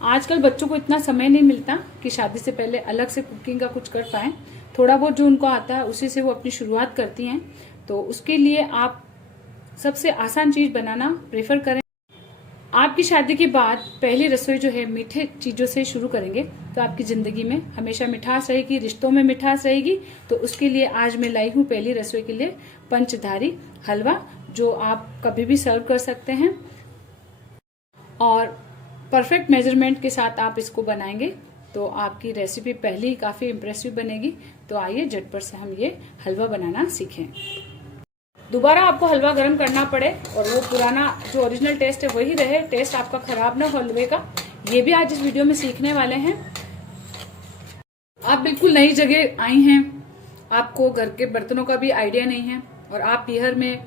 आजकल बच्चों को इतना समय नहीं मिलता कि शादी से पहले अलग से कुकिंग का कुछ कर पाए। थोड़ा बहुत जो उनको आता है उसी से वो अपनी शुरुआत करती हैं। तो उसके लिए आप सबसे आसान चीज बनाना प्रेफर करें। आपकी शादी के बाद पहली रसोई जो है मीठे चीजों से शुरू करेंगे तो आपकी जिंदगी में हमेशा मिठास रहेगी, रिश्तों में मिठास रहेगी। तो उसके लिए आज मैं लाई हूँ पहली रसोई के लिए पंचधारी हलवा, जो आप कभी भी सर्व कर सकते हैं और परफेक्ट मेजरमेंट के साथ आप इसको बनाएंगे तो आपकी रेसिपी पहले ही काफी इम्प्रेसिव बनेगी। तो आइए झटपट से हम ये हलवा बनाना सीखें। दोबारा आपको हलवा गर्म करना पड़े और वो पुराना जो ओरिजिनल टेस्ट है वही रहे, टेस्ट आपका खराब ना हो हलवे का, ये भी आज इस वीडियो में सीखने वाले हैं। आप बिल्कुल नई जगह आई हैं, आपको घर के बर्तनों का भी आइडिया नहीं है और आप बिहार में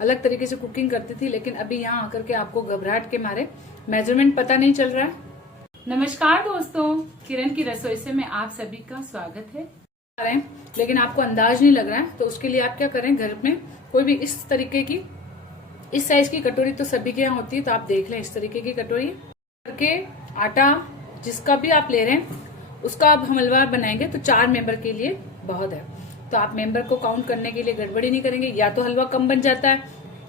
अलग तरीके से कुकिंग करती थी, लेकिन अभी यहाँ आकर के आपको घबराहट के मारे मेजरमेंट पता नहीं चल रहा है। नमस्कार दोस्तों, किरण की रसोई से मैं आप सभी का स्वागत है। लेकिन आपको अंदाज नहीं लग रहा है तो उसके लिए आप क्या करें, घर में कोई भी इस तरीके की इस साइज की कटोरी तो सभी के यहाँ होती है, तो आप देख लें इस तरीके की कटोरी करके आटा जिसका भी आप ले रहे हैं उसका आप हम हलवा बनाएंगे तो 4 मेंबर के लिए बहुत है। तो आप मेंबर को काउंट करने के लिए गड़बड़ी नहीं करेंगे, या तो हलवा कम बन जाता है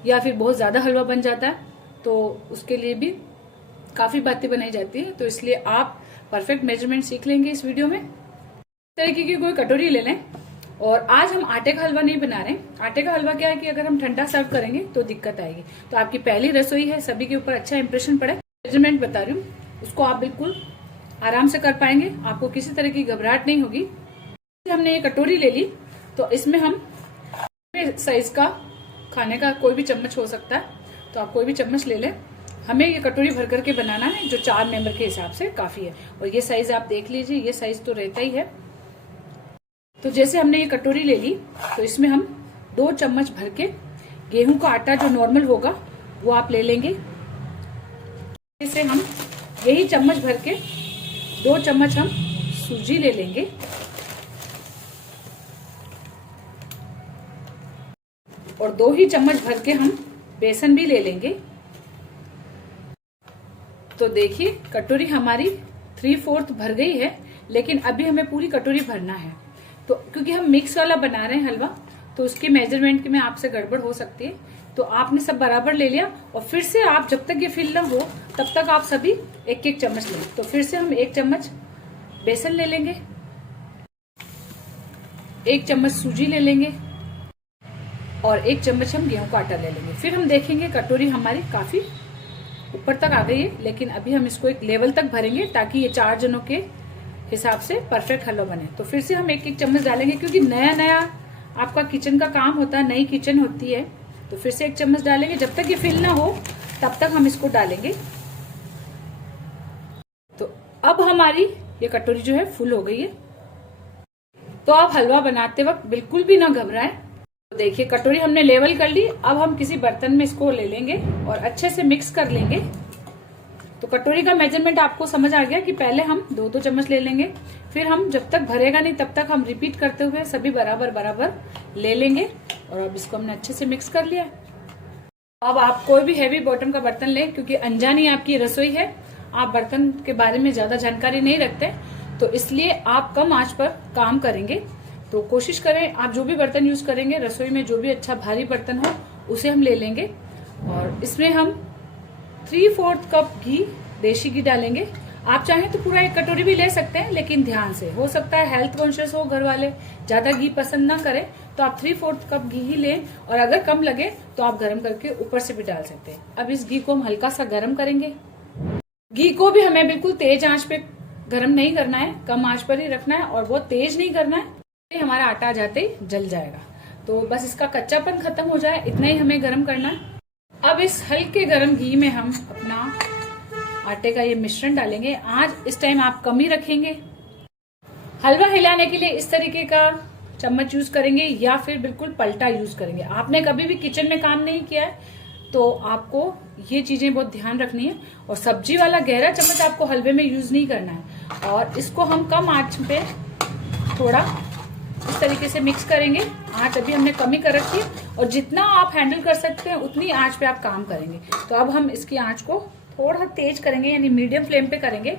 या फिर बहुत ज्यादा हलवा बन जाता है, तो उसके लिए भी काफी बातें बनाई जाती है। तो इसलिए आप परफेक्ट मेजरमेंट सीख लेंगे इस वीडियो में। इस तरीके की कोई कटोरी ले लें। और आज हम आटे का हलवा नहीं बना रहे। आटे का हलवा क्या है कि अगर हम ठंडा सर्व करेंगे तो दिक्कत आएगी। तो आपकी पहली रसोई है, सभी के ऊपर अच्छा इंप्रेशन पड़े, मेजरमेंट बता रही हूँ, उसको आप बिल्कुल आराम से कर पाएंगे, आपको किसी तरह की घबराहट नहीं होगी। हमने ये कटोरी ले ली तो इसमें हम साइज का खाने का कोई भी चम्मच हो सकता है, तो आप कोई भी चम्मच ले लें। हमें ये कटोरी भर करके बनाना है जो 4 मेंबर के हिसाब से काफी है। और ये साइज आप देख लीजिए, ये साइज तो रहता ही है। तो जैसे हमने ये कटोरी ले ली तो इसमें हम 2 चम्मच भर के गेहूं का आटा जो नॉर्मल होगा वो आप ले लेंगे। जैसे हम यही चम्मच भर के 2 चम्मच हम सूजी ले लेंगे और 2 ही चम्मच भर के हम बेसन भी ले लेंगे। तो देखिए कटोरी हमारी 3/4 भर गई है, लेकिन अभी हमें पूरी कटोरी भरना है। तो क्योंकि हम मिक्स वाला बना रहे हैं हलवा, तो उसके मेजरमेंट में आपसे गड़बड़ हो सकती है। तो आपने सब बराबर ले लिया और फिर से आप जब तक ये फिल ना हो तब तक आप सभी 1-1 चम्मच लें। तो फिर से हम 1 चम्मच बेसन ले लेंगे, 1 चम्मच सूजी ले लेंगे और 1 चम्मच हम गेहूं का आटा ले लेंगे। फिर हम देखेंगे कटोरी हमारी काफी ऊपर तक आ गई है, लेकिन अभी हम इसको एक लेवल तक भरेंगे ताकि ये 4 जनों के हिसाब से परफेक्ट हलवा बने। तो फिर से हम 1-1 चम्मच डालेंगे, क्योंकि नया नया आपका किचन का काम होता है, नई किचन होती है। तो फिर से 1 चम्मच डालेंगे, जब तक ये फिल ना हो तब तक हम इसको डालेंगे। तो अब हमारी ये कटोरी जो है फुल हो गई है। तो आप हलवा बनाते वक्त बिल्कुल भी ना घबराएं। तो देखिए कटोरी हमने लेवल कर ली। अब हम किसी बर्तन में इसको ले लेंगे और अच्छे से मिक्स कर लेंगे। तो कटोरी का मेजरमेंट आपको समझ आ गया कि पहले हम 2-2 चम्मच ले लेंगे, फिर हम जब तक भरेगा नहीं तब तक हम रिपीट करते हुए सभी बराबर बराबर ले लेंगे। और अब इसको हमने अच्छे से मिक्स कर लिया। अब आप कोई भी हैवी बॉटम का बर्तन लें, क्योंकि अनजानी आपकी रसोई है, आप बर्तन के बारे में ज्यादा जानकारी नहीं रखते, तो इसलिए आप कम आंच पर काम करेंगे। तो कोशिश करें आप जो भी बर्तन यूज करेंगे रसोई में, जो भी अच्छा भारी बर्तन हो उसे हम ले लेंगे। और इसमें हम 3/4 कप घी, देशी घी डालेंगे। आप चाहें तो पूरा 1 कटोरी भी ले सकते हैं, लेकिन ध्यान से, हो सकता है हेल्थ कॉन्शियस हो घर वाले, ज्यादा घी पसंद ना करें, तो आप 3/4 कप घी ही लें। और अगर कम लगे तो आप गर्म करके ऊपर से भी डाल सकते हैं। अब इस घी को हम हल्का सा गर्म करेंगे। घी को भी हमें बिल्कुल तेज आंच पे गर्म नहीं करना है, कम आंच पर ही रखना है और बहुत तेज नहीं करना है, हमारा आटा जाते ही जल जाएगा। तो बस इसका कच्चापन खत्म हो जाए, इतना ही हमें गर्म करना है। अब इस हल्के गर्म घी में हम अपना आटे का ये मिश्रण डालेंगे। आज इस टाइम आप कम ही रखेंगे। हलवा हिलाने के लिए इस तरीके का चम्मच यूज करेंगे या फिर बिल्कुल पलटा यूज करेंगे। आपने कभी भी किचन में काम नहीं किया है तो आपको ये चीजें बहुत ध्यान रखनी है। और सब्जी वाला गहरा चम्मच आपको हलवे में यूज नहीं करना है। और इसको हम कम आंच पे थोड़ा इस तरीके से मिक्स करेंगे। आंच अभी हमने कम ही कर रखी है और जितना आप हैंडल कर सकते हैं उतनी आंच पे आप काम करेंगे। तो अब हम इसकी आंच को थोड़ा तेज करेंगे, यानी मीडियम फ्लेम पे करेंगे।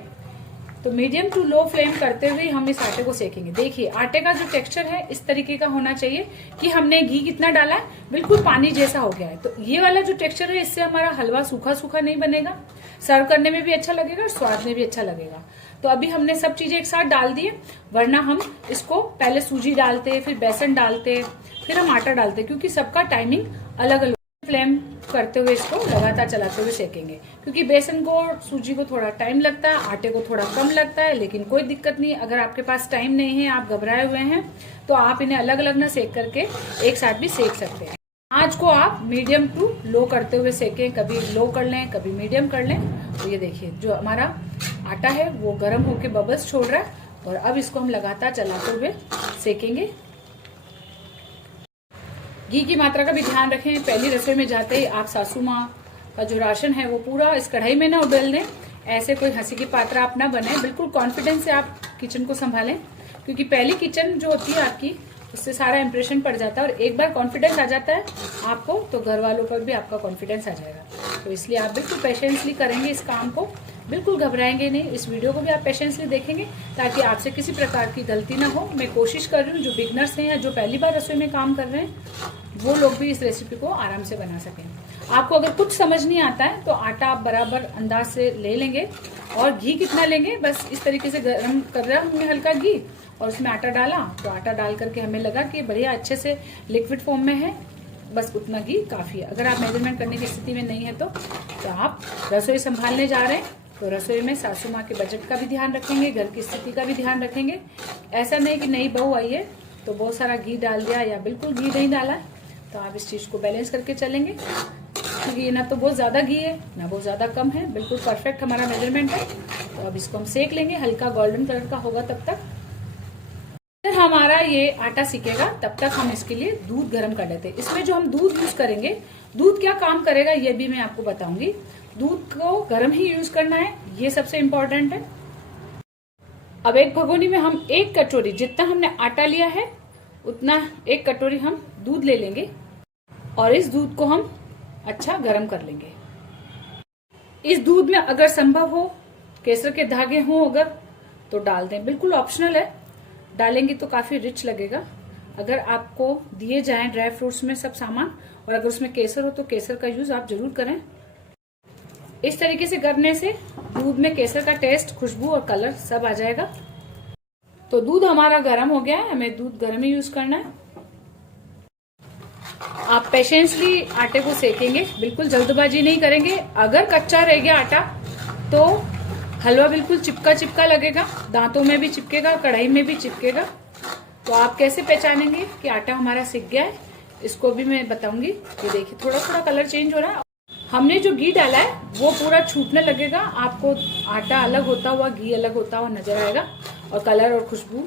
तो मीडियम टू लो फ्लेम करते हुए हम इस आटे को सेकेंगे। देखिए आटे का जो टेक्सचर है इस तरीके का होना चाहिए कि हमने घी कितना डाला है, बिल्कुल पानी जैसा हो गया है। तो ये वाला जो टेक्सचर है, इससे हमारा हलवा सूखा सूखा नहीं बनेगा, सर्व करने में भी अच्छा लगेगा और स्वाद में भी अच्छा लगेगा। तो अभी हमने सब चीजें एक साथ डाल दिए, वरना हम इसको पहले सूजी डालते, फिर बेसन डालते, फिर हम आटा डालते, क्योंकि सबका टाइमिंग अलग अलग। फ्लेम करते हुए इसको लगातार चलाते हुए सेकेंगे, क्योंकि बेसन को और सूजी को थोड़ा टाइम लगता है, आटे को थोड़ा कम लगता है। लेकिन कोई दिक्कत नहीं, अगर आपके पास टाइम नहीं है, आप घबराए हुए हैं, तो आप इन्हें अलग अलग ना सेक करके एक साथ भी सेक सकते हैं। आंच को आप मीडियम टू लो करते हुए सेकें, कभी लो कर लें, कभी मीडियम कर लें। तो ये देखिए जो हमारा आटा है वो गर्म होके बबल्स छोड़ रहा है, और अब इसको हम लगातार चलाते हुए सेकेंगे। घी की मात्रा का भी ध्यान रखें। पहली रसोई में जाते ही आप सासू माँ का जो राशन है वो पूरा इस कढ़ाई में ना उबल दें। ऐसे कोई हंसी की पात्र आप ना बने, बिल्कुल कॉन्फिडेंस से आप किचन को संभालें, क्योंकि पहली किचन जो होती है आपकी, उससे सारा इंप्रेशन पड़ जाता है। और एक बार कॉन्फिडेंस आ जाता है आपको, तो घर वालों पर भी आपका कॉन्फिडेंस आ जाएगा। तो इसलिए आप बिल्कुल पेशेंसली करेंगे इस काम को, बिल्कुल घबराएंगे नहीं। इस वीडियो को भी आप पेशेंसली देखेंगे ताकि आपसे किसी प्रकार की गलती ना हो। मैं कोशिश कर रही हूँ जो बिगनर्स हैं या जो पहली बार रसोई में काम कर रहे हैं, वो लोग भी इस रेसिपी को आराम से बना सकें। आपको अगर कुछ समझ नहीं आता है तो आटा आप बराबर अंदाज से ले लेंगे, और घी कितना लेंगे, बस इस तरीके से गर्म कर रहा हमने हल्का घी, और उसमें आटा डाला। तो आटा डाल करके हमें लगा कि बढ़िया अच्छे से लिक्विड फॉर्म में है, बस उतना घी काफ़ी है। अगर आप मेजरमेंट करने की स्थिति में नहीं है तो आप रसोई संभालने जा रहे हैं, तो रसोई में सासू माँ के बजट का भी ध्यान रखेंगे, घर की स्थिति का भी ध्यान रखेंगे। ऐसा नहीं कि नई बहू आई है तो बहुत सारा घी डाल दिया या बिल्कुल घी नहीं डाला, तो आप इस चीज़ को बैलेंस करके चलेंगे, क्योंकि ये ना तो बहुत ज़्यादा घी है ना बहुत ज़्यादा कम है, बिल्कुल परफेक्ट हमारा मेजरमेंट है। तो अब इसको हम सेक लेंगे, हल्का गोल्डन कलर का होगा तब तक। फिर हमारा ये आटा सीखेगा, तब तक हम इसके लिए दूध गर्म कर लेते हैं। इसमें जो हम दूध यूज करेंगे, दूध क्या काम करेगा ये भी मैं आपको बताऊंगी। दूध को गर्म ही यूज करना है, ये सबसे इम्पोर्टेंट है। अब एक भगोनी में हम 1 कटोरी, जितना हमने आटा लिया है उतना 1 कटोरी हम दूध ले लेंगे, और इस दूध को हम अच्छा गर्म कर लेंगे। इस दूध में अगर संभव हो केसर के धागे हो अगर, तो डाल दें, बिल्कुल ऑप्शनल है, डालेंगे तो काफी रिच लगेगा। अगर आपको दिए जाएं ड्राई फ्रूट्स में सब सामान, और अगर उसमें केसर हो तो केसर का यूज आप जरूर करें। इस तरीके से करने से दूध में केसर का टेस्ट, खुशबू और कलर सब आ जाएगा। तो दूध हमारा गर्म हो गया है, हमें दूध गर्म ही यूज करना है। आप पेशेंसली आटे को सेकेंगे, बिल्कुल जल्दबाजी नहीं करेंगे। अगर कच्चा रह गया आटा तो हलवा बिल्कुल चिपका चिपका लगेगा, दांतों में भी चिपकेगा, कढ़ाई में भी चिपकेगा। तो आप कैसे पहचानेंगे कि आटा हमारा सिक गया है, इसको भी मैं बताऊंगी। ये देखिए थोड़ा थोड़ा कलर चेंज हो रहा है। हमने जो घी डाला है वो पूरा छूटने लगेगा, आपको आटा अलग होता हुआ, घी अलग होता हुआ नजर आएगा, और कलर और खुशबू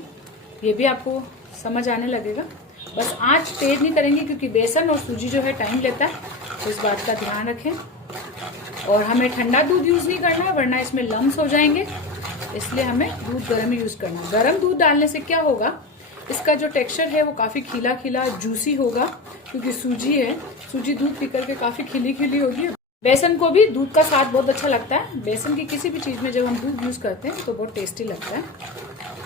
ये भी आपको समझ आने लगेगा। बस आंच तेज नहीं करेंगे, क्योंकि बेसन और सूजी जो है टाइम लेता है, तो इस बात का ध्यान रखें। और हमें ठंडा दूध यूज नहीं करना है, वरना इसमें लम्स हो जाएंगे, इसलिए हमें दूध गर्म ही यूज करना है। गर्म दूध डालने से क्या होगा, इसका जो टेक्सचर है वो काफी खिला खिला जूसी होगा, क्योंकि सूजी है, सूजी दूध पी करके काफी खिली खिली होगी। बेसन को भी दूध का स्वाद बहुत अच्छा लगता है। बेसन की किसी भी चीज में जब हम दूध यूज करते हैं तो बहुत टेस्टी लगता है।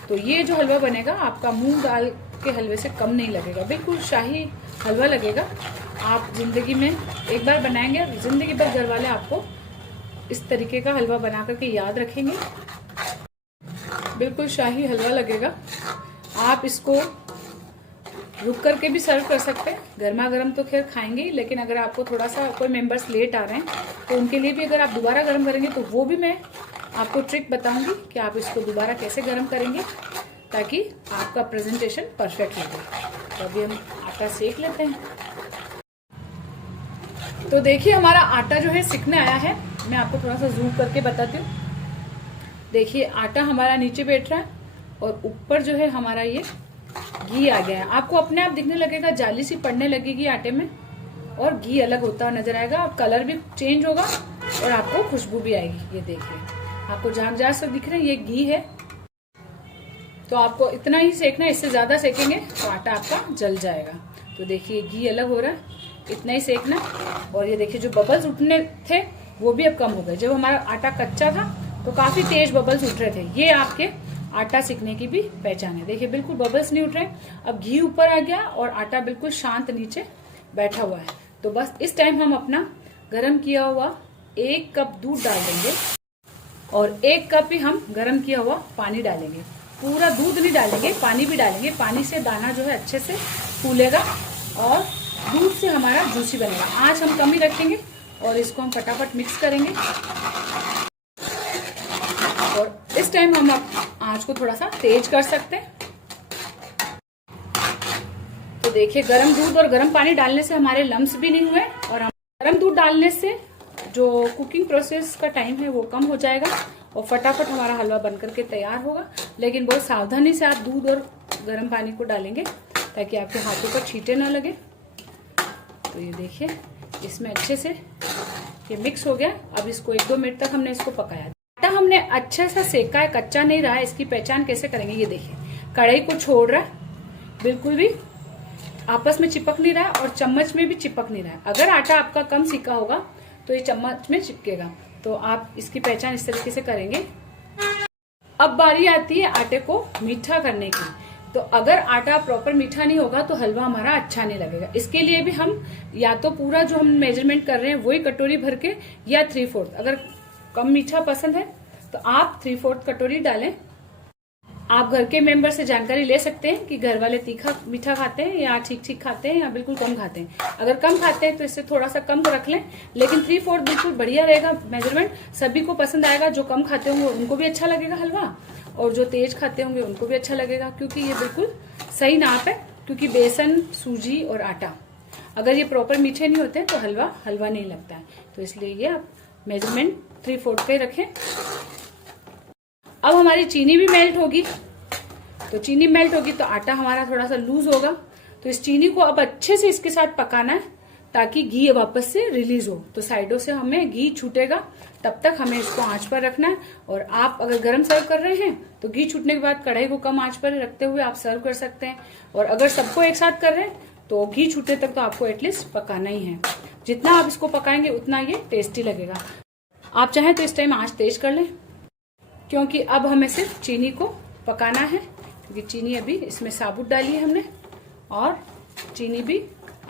तो ये जो हलवा बनेगा आपका मूंग दाल के हलवे से कम नहीं लगेगा, बिल्कुल शाही हलवा लगेगा। आप जिंदगी में एक बार बनाएंगे, जिंदगी भर घर वाले आपको इस तरीके का हलवा बना करके याद रखेंगे। बिल्कुल शाही हलवा लगेगा। आप इसको रुक करके भी सर्व कर सकते हैं, गर्मा गर्म तो खैर खाएंगे ही, लेकिन अगर आपको थोड़ा सा कोई मेंबर्स लेट आ रहे हैं तो उनके लिए भी अगर आप दोबारा गर्म करेंगे तो वो भी मैं आपको ट्रिक बताऊंगी कि आप इसको दोबारा कैसे गर्म करेंगे ताकि आपका प्रेजेंटेशन परफेक्ट लगे। तो अभी हम आटा सेक लेते हैं। तो देखिए हमारा आटा जो है सिकने आया है, मैं आपको थोड़ा सा जूम करके बताती हूँ। देखिए आटा हमारा नीचे बैठ रहा है और ऊपर जो है हमारा ये घी आ गया है। आपको अपने आप दिखने लगेगा, जाली सी पड़ने लगेगी आटे में और घी अलग होता हुआ नजर आएगा, कलर भी चेंज होगा और आपको खुशबू भी आएगी। ये देखिए आपको झाग झाग से दिख रहे हैं, ये घी है। तो आपको इतना ही सेकना है, इससे ज्यादा सेकेंगे तो आटा आपका जल जाएगा। तो देखिए घी अलग हो रहा है, इतना ही सेकना। और ये देखिए जो बबल्स उठने थे वो भी अब कम हो गए। जब हमारा आटा कच्चा था तो काफी तेज बबल्स उठ रहे थे। ये आपके आटा सीखने की भी पहचान है। देखिए बिल्कुल बबल्स नहीं उठ रहे। अब घी ऊपर आ गया और आटा बिल्कुल शांत नीचे बैठा हुआ है। तो बस इस टाइम हम अपना गरम किया हुआ 1 कप दूध डाल देंगे और 1 कप ही हम गरम किया हुआ पानी डालेंगे। पूरा दूध नहीं डालेंगे, पानी भी डालेंगे। पानी से दाना जो है अच्छे से फूलेगा और दूध से हमारा जूसी बनेगा। आँच हम कम ही रखेंगे और इसको हम फटाफट मिक्स करेंगे। और इस टाइम हम आँच को थोड़ा सा तेज कर सकते हैं। तो देखिए गर्म दूध और गर्म पानी डालने से हमारे लम्स भी नहीं हुए और हम गर्म दूध डालने से जो कुकिंग प्रोसेस का टाइम है वो कम हो जाएगा और फटाफट हमारा हलवा बनकर के तैयार होगा। लेकिन बहुत सावधानी से आप दूध और गर्म पानी को डालेंगे ताकि आपके हाथों पर छींटे ना लगे। तो ये देखिए इसमें अच्छे से ये मिक्स हो गया। अब इसको 1-2 मिनट तक हमने इसको पकाया। आटा हमने अच्छे से सेका है, कच्चा नहीं रहा है। इसकी पहचान कैसे करेंगे, ये देखिए कढ़ाई को छोड़ रहा है, बिल्कुल भी आपस में चिपक नहीं रहा है और चम्मच में भी चिपक नहीं रहा है। अगर आटा आपका कम सीखा होगा तो ये चम्मच में चिपकेगा। तो आप इसकी पहचान इस तरीके से करेंगे। अब बारी आती है आटे को मीठा करने की। तो अगर आटा प्रॉपर मीठा नहीं होगा तो हलवा हमारा अच्छा नहीं लगेगा। इसके लिए भी हम या तो पूरा जो हम मेजरमेंट कर रहे हैं वही कटोरी भर के या 3/4। अगर कम मीठा पसंद है तो आप 3/4 कटोरी डालें। आप घर के मेंबर से जानकारी ले सकते हैं कि घर वाले तीखा मीठा खाते हैं या ठीक ठीक खाते हैं या बिल्कुल कम खाते हैं। अगर कम खाते हैं तो इससे थोड़ा सा कम रख लें, लेकिन 3/4 बिल्कुल बढ़िया रहेगा मेजरमेंट। सभी को पसंद आएगा। जो कम खाते होंगे उनको भी अच्छा लगेगा हलवा और जो तेज खाते होंगे उनको भी अच्छा लगेगा, क्योंकि ये बिल्कुल सही नाप है। क्योंकि बेसन, सूजी और आटा अगर ये प्रॉपर मीठे नहीं होते तो हलवा नहीं लगता है। तो इसलिए ये आप मेजरमेंट 3/4 पे रखें। अब हमारी चीनी भी मेल्ट होगी। तो चीनी मेल्ट होगी तो आटा हमारा थोड़ा सा लूज होगा। तो इस चीनी को अब अच्छे से इसके साथ पकाना है ताकि घी वापस से रिलीज हो। तो साइडों से हमें घी छूटेगा, तब तक हमें इसको आंच पर रखना है। और आप अगर गरम सर्व कर रहे हैं तो घी छूटने के बाद कढ़ाई को कम आंच पर रखते हुए आप सर्व कर सकते हैं। और अगर सबको एक साथ कर रहे हैं तो घी छूटे तक तो आपको एटलीस्ट पकाना ही है। जितना आप इसको पकाएंगे उतना ये टेस्टी लगेगा। आप चाहें तो इस टाइम आंच तेज कर लें, क्योंकि अब हमें सिर्फ चीनी को पकाना है। क्योंकि चीनी अभी इसमें साबुत डाली है हमने और चीनी भी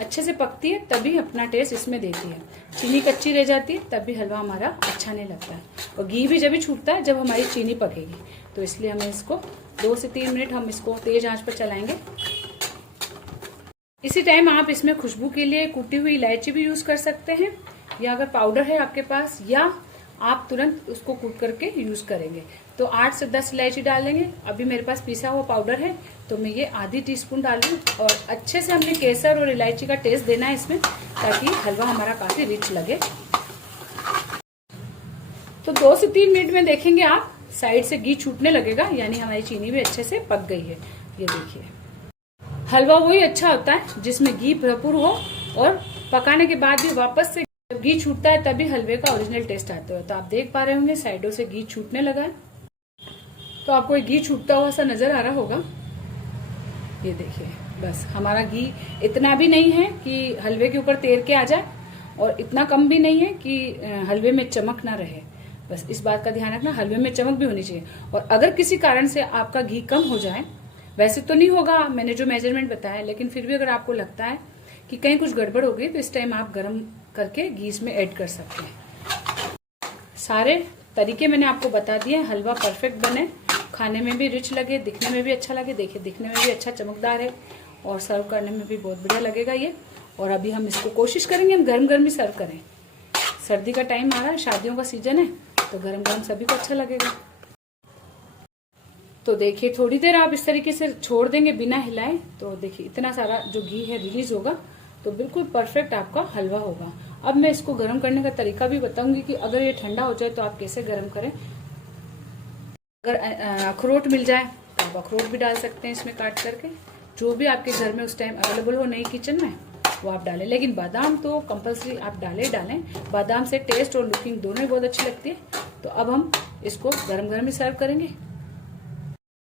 अच्छे से पकती है तभी अपना टेस्ट इसमें देती है। चीनी कच्ची रह जाती है तब भी हलवा हमारा अच्छा नहीं लगता है। और घी भी जब भी छूटता है जब हमारी चीनी पकेगी। तो इसलिए हमें इसको 2 से 3 मिनट हम इसको तेज आंच पर चलाएंगे। इसी टाइम आप इसमें खुशबू के लिए कुटी हुई इलायची भी यूज कर सकते हैं, या अगर पाउडर है आपके पास या आप तुरंत उसको कूट करके यूज करेंगे तो 8 से 10 इलायची डालेंगे। अभी मेरे पास पिसा हुआ पाउडर है तो मैं ये आधी टीस्पून डाल रही हूँ। और अच्छे से हमने केसर और इलायची का टेस्ट देना है इसमें ताकि हलवा हमारा काफी रिच लगे। तो 2 से 3 मिनट में देखेंगे आप साइड से घी छूटने लगेगा, यानी हमारी चीनी भी अच्छे से पक गई है। ये देखिए हलवा वही अच्छा होता है जिसमें घी भरपूर हो और पकाने के बाद भी वापस से जब घी छूटता है तभी हलवे का ओरिजिनल टेस्ट आता है। तो आप देख पा रहे होंगे साइडों से घी छूटने लगा है। तो आपको घी छूटता हुआ सा नजर आ रहा होगा। ये देखिए बस हमारा घी इतना भी नहीं है कि हलवे के ऊपर तैर के आ जाए और इतना कम भी नहीं है कि हलवे में चमक ना रहे। बस इस बात का ध्यान रखना, हलवे में चमक भी होनी चाहिए। और अगर किसी कारण से आपका घी कम हो जाए, वैसे तो नहीं होगा मैंने जो मेजरमेंट बताया, लेकिन फिर भी अगर आपको लगता है कि कहीं कुछ गड़बड़ हो गई तो इस टाइम आप गर्म करके घी इसमें ऐड कर सकते हैं। सारे तरीके मैंने आपको बता दिए। हलवा परफेक्ट बने, खाने में भी रिच लगे, दिखने में भी अच्छा लगे। देखिए दिखने में भी अच्छा चमकदार है और सर्व करने में भी बहुत बढ़िया लगेगा ये। और अभी हम इसको कोशिश करेंगे हम गर्म गर्म ही सर्व करें। सर्दी का टाइम आ रहा है, शादियों का सीजन है, तो गर्म गर्म सभी को अच्छा लगेगा। तो देखिए थोड़ी देर आप इस तरीके से छोड़ देंगे बिना हिलाए, तो देखिए इतना सारा जो घी है रिलीज होगा, तो बिल्कुल परफेक्ट आपका हलवा होगा। अब मैं इसको गर्म करने का तरीका भी बताऊंगी कि अगर ये ठंडा हो जाए तो आप कैसे गर्म करें। अगर अखरोट मिल जाए तो आप अखरोट भी डाल सकते हैं इसमें काट करके, जो भी आपके घर में उस टाइम अवेलेबल हो नई किचन में वो आप डालें। लेकिन बादाम तो कंपलसरी आप डालें। बादाम से टेस्ट और लुकिंग दोनों ही बहुत अच्छी लगती है। तो अब हम इसको गरम गरम ही सर्व करेंगे।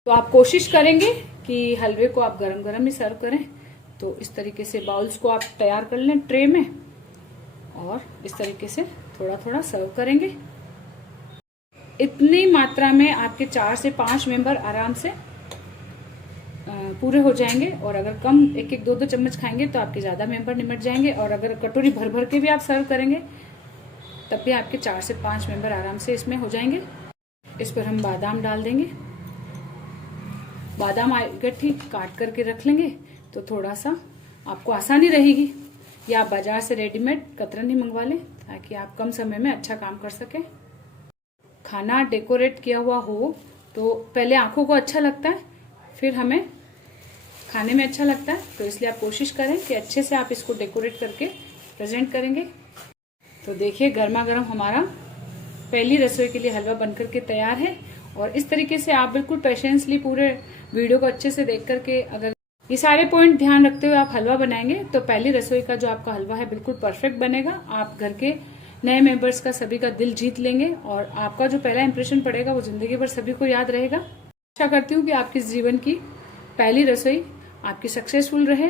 तो आप कोशिश करेंगे कि हलवे को आप गरम गरम ही सर्व करें। तो इस तरीके से बाउल्स को आप तैयार कर लें ट्रे में, और इस तरीके से थोड़ा थोड़ा सर्व करेंगे। इतनी मात्रा में आपके 4 से 5 मेंबर आराम से पूरे हो जाएंगे। और अगर कम 1-1, 2-2 चम्मच खाएंगे तो आपके ज़्यादा मेंबर निमट जाएंगे। और अगर कटोरी भर भर के भी आप सर्व करेंगे तब भी आपके 4 से 5 मेंबर आराम से इसमें हो जाएंगे। इस पर हम बादाम डाल देंगे। बादाम गट्ठी काट करके रख लेंगे तो थोड़ा सा आपको आसानी रहेगी। या आप बाजार से रेडीमेड कतरन ही मंगवा लें ताकि आप कम समय में अच्छा काम कर सकें। खाना डेकोरेट किया हुआ हो तो पहले आंखों को अच्छा लगता है, फिर हमें खाने में अच्छा लगता है। तो इसलिए आप कोशिश करें कि अच्छे से आप इसको डेकोरेट करके प्रेजेंट करेंगे। तो देखिए गर्मा गर्म हमारा पहली रसोई के लिए हलवा बनकर के तैयार है। और इस तरीके से आप बिल्कुल पेशेंसली पूरे वीडियो को अच्छे से देख करके अगर ये सारे पॉइंट ध्यान रखते हुए आप हलवा बनाएंगे तो पहली रसोई का जो आपका हलवा है बिल्कुल परफेक्ट बनेगा। आप घर के नए मेंबर्स का सभी का दिल जीत लेंगे और आपका जो पहला इंप्रेशन पड़ेगा वो जिंदगी भर सभी को याद रहेगा। आशा करती हूँ कि आपके जीवन की पहली रसोई आपकी सक्सेसफुल रहे।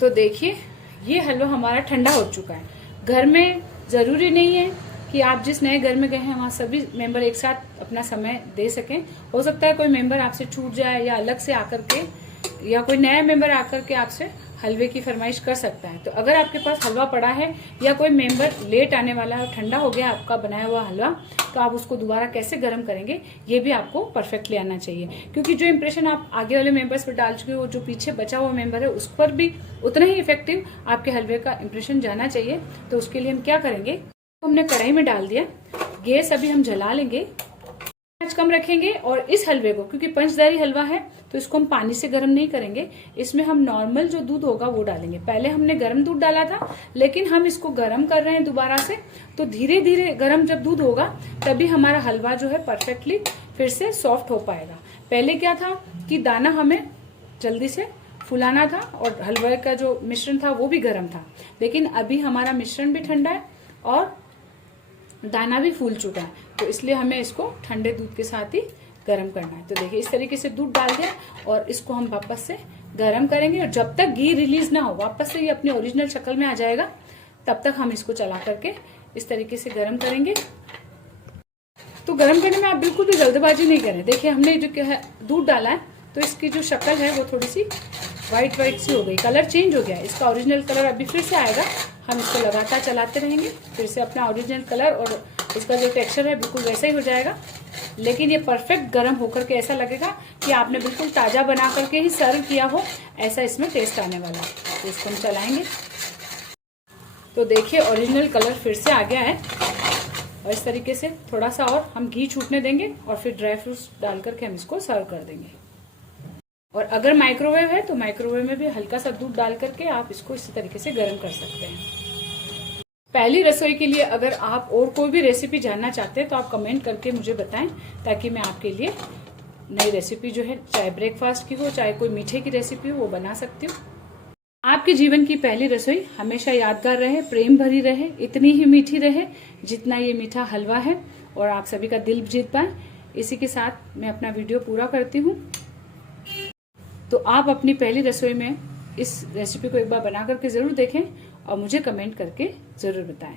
तो देखिए ये हलवा हमारा ठंडा हो चुका है। घर में जरूरी नहीं है कि आप जिस नए घर में गए हैं वहाँ सभी मेंबर एक साथ अपना समय दे सकें। हो सकता है कोई मेंबर आपसे छूट जाए या अलग से आकर के या कोई नया मेंबर आकर के आपसे हलवे की फरमाइश कर सकता है। तो अगर आपके पास हलवा पड़ा है या कोई मेंबर लेट आने वाला है, ठंडा हो गया आपका बनाया हुआ हलवा, तो आप उसको दोबारा कैसे गर्म करेंगे ये भी आपको परफेक्टली आना चाहिए। क्योंकि जो इंप्रेशन आप आगे वाले मेंबर्स पर डाल चुके हो, जो पीछे बचा हुआ मेंबर है उस पर भी उतना ही इफेक्टिव आपके हलवे का इंप्रेशन जाना चाहिए। तो उसके लिए हम क्या करेंगे, तो हमने कढ़ाई में डाल दिया, गैस अभी हम जला लेंगे, आंच कम रखेंगे। और इस हलवे को क्योंकि पंचदारी हलवा है तो इसको हम पानी से गर्म नहीं करेंगे, इसमें हम नॉर्मल जो दूध होगा वो डालेंगे। पहले हमने गर्म दूध डाला था लेकिन हम इसको गर्म कर रहे हैं दोबारा से। तो धीरे धीरे गर्म जब दूध होगा तभी हमारा हलवा जो है परफेक्टली फिर से सॉफ्ट हो पाएगा। पहले क्या था कि दाना हमें जल्दी से फुलाना था और हलवे का जो मिश्रण था वो भी गर्म था, लेकिन अभी हमारा मिश्रण भी ठंडा है और दाना भी फूल चुका है। तो इसलिए हमें इसको ठंडे दूध के साथ ही गर्म करना है। तो देखिए इस तरीके से दूध डाल दिया और इसको हम वापस से गर्म करेंगे। और जब तक घी रिलीज ना हो, वापस से ये अपनी ओरिजिनल शक्ल में आ जाएगा, तब तक हम इसको चला करके इस तरीके से गर्म करेंगे। तो गर्म करने में आप बिल्कुल भी जल्दबाजी नहीं करें। देखिए हमने जो है दूध डाला है तो इसकी जो शक्ल है वो थोड़ी सी व्हाइट सी हो गई, कलर चेंज हो गया। इसका ओरिजिनल कलर अभी फिर से आएगा। हम इसको लगातार चलाते रहेंगे, फिर से अपना ओरिजिनल कलर और इसका जो टेक्सचर है बिल्कुल वैसा ही हो जाएगा। लेकिन ये परफेक्ट गर्म होकर के ऐसा लगेगा कि आपने बिल्कुल ताजा बना करके ही सर्व किया हो, ऐसा इसमें टेस्ट आने वाला है। तो इसको हम चलाएंगे। तो देखिए ओरिजिनल कलर फिर से आ गया है। और इस तरीके से थोड़ा सा और हम घी छूटने देंगे और फिर ड्राई फ्रूट्स डाल करके हम इसको सर्व कर देंगे। और अगर माइक्रोवेव है तो माइक्रोवेव में भी हल्का सा दूध डाल करके आप इसको इसी तरीके से गर्म कर सकते हैं। पहली रसोई के लिए अगर आप और कोई भी रेसिपी जानना चाहते हैं तो आप कमेंट करके मुझे बताएं, ताकि मैं आपके लिए नई रेसिपी जो है, चाहे ब्रेकफास्ट की हो चाहे कोई मीठे की रेसिपी हो, वो बना सकती हूँ। आपके जीवन की पहली रसोई हमेशा यादगार रहे, प्रेम भरी रहे, इतनी ही मीठी रहे जितना ये मीठा हलवा है, और आप सभी का दिल जीत पाए। इसी के साथ मैं अपना वीडियो पूरा करती हूँ। तो आप अपनी पहली रसोई में इस रेसिपी को एक बार बना करके जरूर देखें और मुझे कमेंट करके जरूर बताएं।